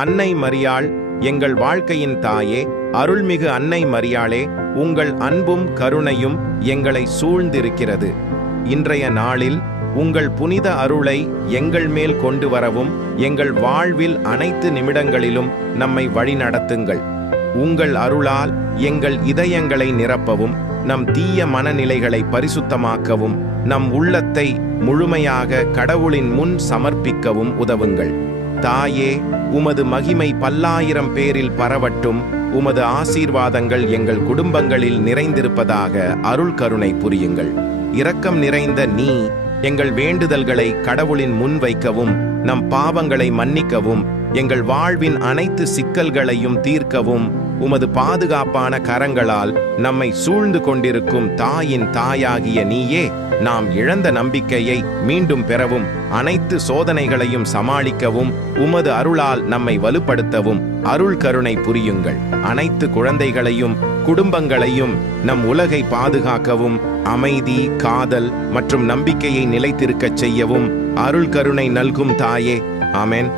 அன்னை மரியாள் எங்கள் வாழ்க்கையின் தாயே அருள்மிகு அன்னை மரியாளே உங்கள் அன்பும் கருணையும் எங்களை சூழ்ந்திருக்கிறது. இன்றைய நாளில் உங்கள் புனித அருளை எங்கள் மேல் கொண்டு வரவும் எங்கள் வாழ்வில் அனைத்து நிமிடங்களிலும் நம்மை வழிநடத்துங்கள். உங்கள் அருளால் எங்கள் இதயங்களை நிரப்பவும் நம் தீய மனநிலைகளை பரிசுத்தமாக்கவும் நம் உள்ளத்தை முழுமையாக கடவுளின் முன் சமர்ப்பிக்கவும் உதவுங்கள். தாயே உமது மகிமை பல்லாயிரம் பேரில் பரவட்டும். உமது ஆசீர்வாதங்கள் எங்கள் குடும்பங்களில் நிறைந்திருப்பதாக அருள் கருணை புரியுங்கள். இரக்கம் நிறைந்த நீ எங்கள் வேண்டுதல்களை கடவுளின் முன் வைக்கவும் நம் பாவங்களை மன்னிக்கவும் எங்கள் வாழ்வின் அனைத்து சிக்கல்களையும் தீர்க்கவும். உமது பாதுகாப்பான கரங்களால் நம்மை சூழ்ந்து கொண்டிருக்கும் தாயின் தாயாகிய நீயே நாம் இழந்த நம்பிக்கையை மீண்டும் பெறவும் அனைத்து சோதனைகளையும் சமாளிக்கவும் உமது அருளால் நம்மை வலுப்படுத்தவும் அருள் கருணை புரியுங்கள். அனைத்து குழந்தைகளையும் குடும்பங்களையும் நம் உலகை பாதுகாக்கவும் அமைதி காதல் மற்றும் நம்பிக்கையை நிலைத்திருக்கச் செய்யவும் அருள் கருணை நல்கும் தாயே. ஆமேன்.